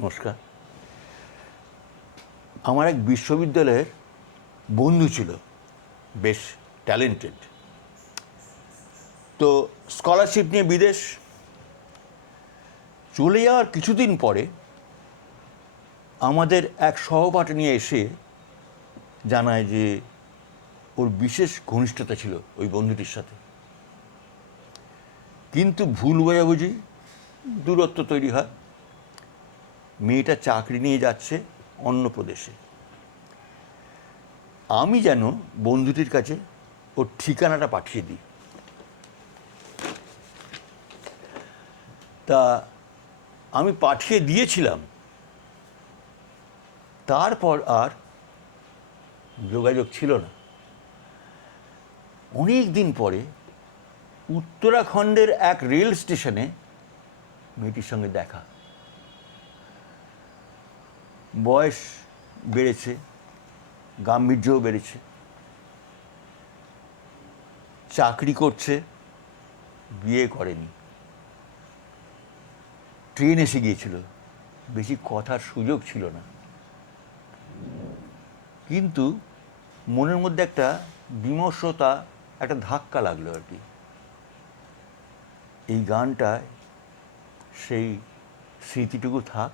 নমস্কার। আমার এক বিশ্ববিদ্যালয়ের বন্ধু ছিল, বেশ ট্যালেন্টেড। তো স্কলারশিপ নিয়ে বিদেশ চলে যাওয়ার কিছুদিন পরে আমাদের এক সহপাঠিনী এসে জানায় যে ওর বিশেষ ঘনিষ্ঠতা ছিল ওই বন্ধুটির সাথে, কিন্তু ভুল বোঝাবুঝি, দূরত্ব তৈরি হয়। মেয়েটা চাকরি নিয়ে যাচ্ছে অন্য প্রদেশে। আমি যেন বন্ধুটির কাছে ওর ঠিকানাটা পাঠিয়ে দিই। তা আমি পাঠিয়ে দিয়েছিলাম, তারপর আর যোগাযোগ ছিল না। অনেক দিন পরে উত্তরাখণ্ডের এক রেল স্টেশনে মেয়েটির সঙ্গে দেখা। বয়স বেড়েছে, গাম্ভীর্যও বেড়েছে, চাকরি করছে, বিয়ে করেনি। ট্রেন এসে গিয়েছিল, বেশি কথার সুযোগ ছিল না, কিন্তু মনের মধ্যে একটা বিমর্ষতা, একটা ধাক্কা লাগলো আর কি। এই গানটায় সেই স্মৃতিটুকু থাক,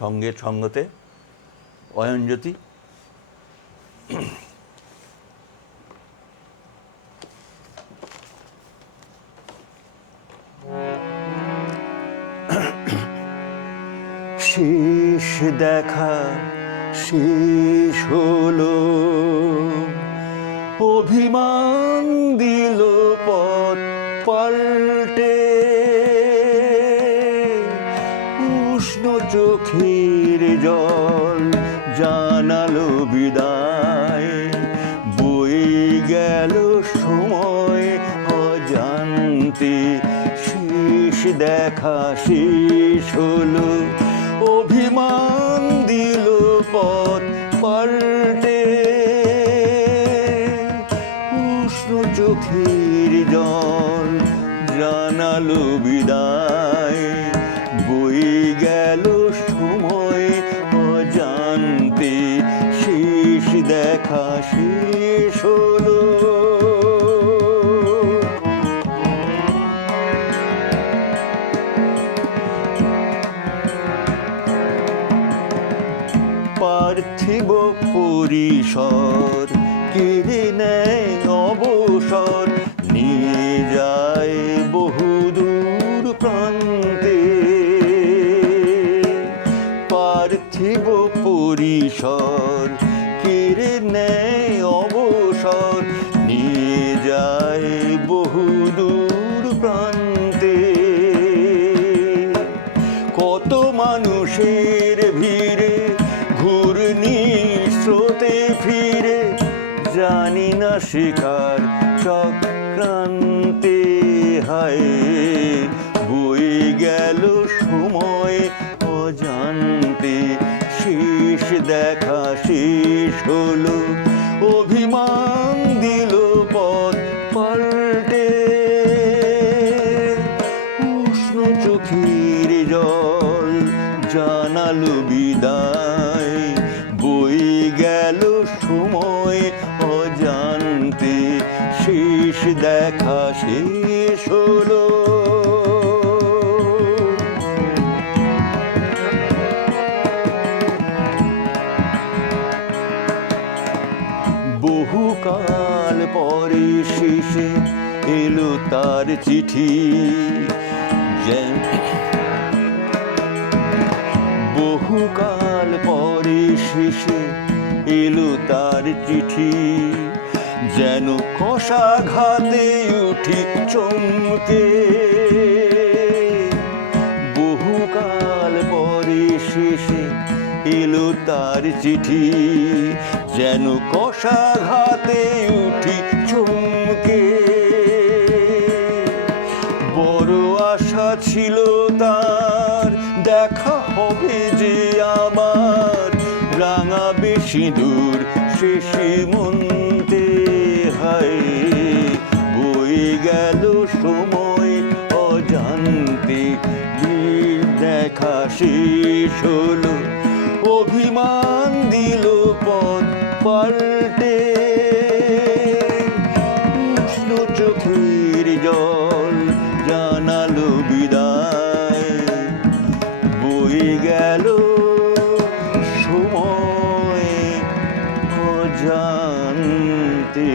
সঙ্গের সঙ্গতে অয়নজ্যোতি। শেষ দেখা শেষ হলো, অভিমান দিল পথ পাল্টে, উষ্ণ চোখের জল জানালো বিদায়, বয়ে গেল সময় অজান্তে। শেষ দেখা শেষ হলো, অভিমান দিল পথ পাল্টে, উষ্ণ চোখের জল জানালো বিদায়, বয়ে গেল সময় অজান্তে। শেষ দেখা শেষ হলো। পার্থিব পরিসর কেড়ে নেয় অবসর, নিয়ে যায় বহুদূর প্রান্তে। পার্থিব পরিসর কেড়ে নেয় অবসর, নিয়ে যায় বহুদূর প্রান্তে। কত মানুষের ভিড়ে ঘূর্ণি স্রোতে ফিরে, জানি না শিকার চক্রান্তে। হায়, বয়ে গেল সময় অজান্তে। শেষ দেখা শেষ হলো, অভিমান দিল পথ পাল্টে, উষ্ণ চোখের জল জানালো বিদায়, বয়ে গেল সময় অজান্তে। শেষ দেখা শেষ হলো। বহুকাল পরে শেষে এলো তার চিঠি, বহুকাল পরে শেষে এলো তার চিঠি, যেন কষাঘাতে উঠি চমকে। বহুকাল পরে শেষে এলো তার চিঠি, যেন কষাঘাতে উঠি চমকে। বড় আশা ছিল তার, দেখা হবে যে আমার, রাঙাবে সিঁদুর শেষে মনতে। হায়, বয়ে গেল সময় অজান্তে, লেখা শেষ হলো, অভিমান দিল পথ পাল্টে, উষ্ণ চোখের জল জানালো বিদায়, বয়ে গেল সময় অজান্তে।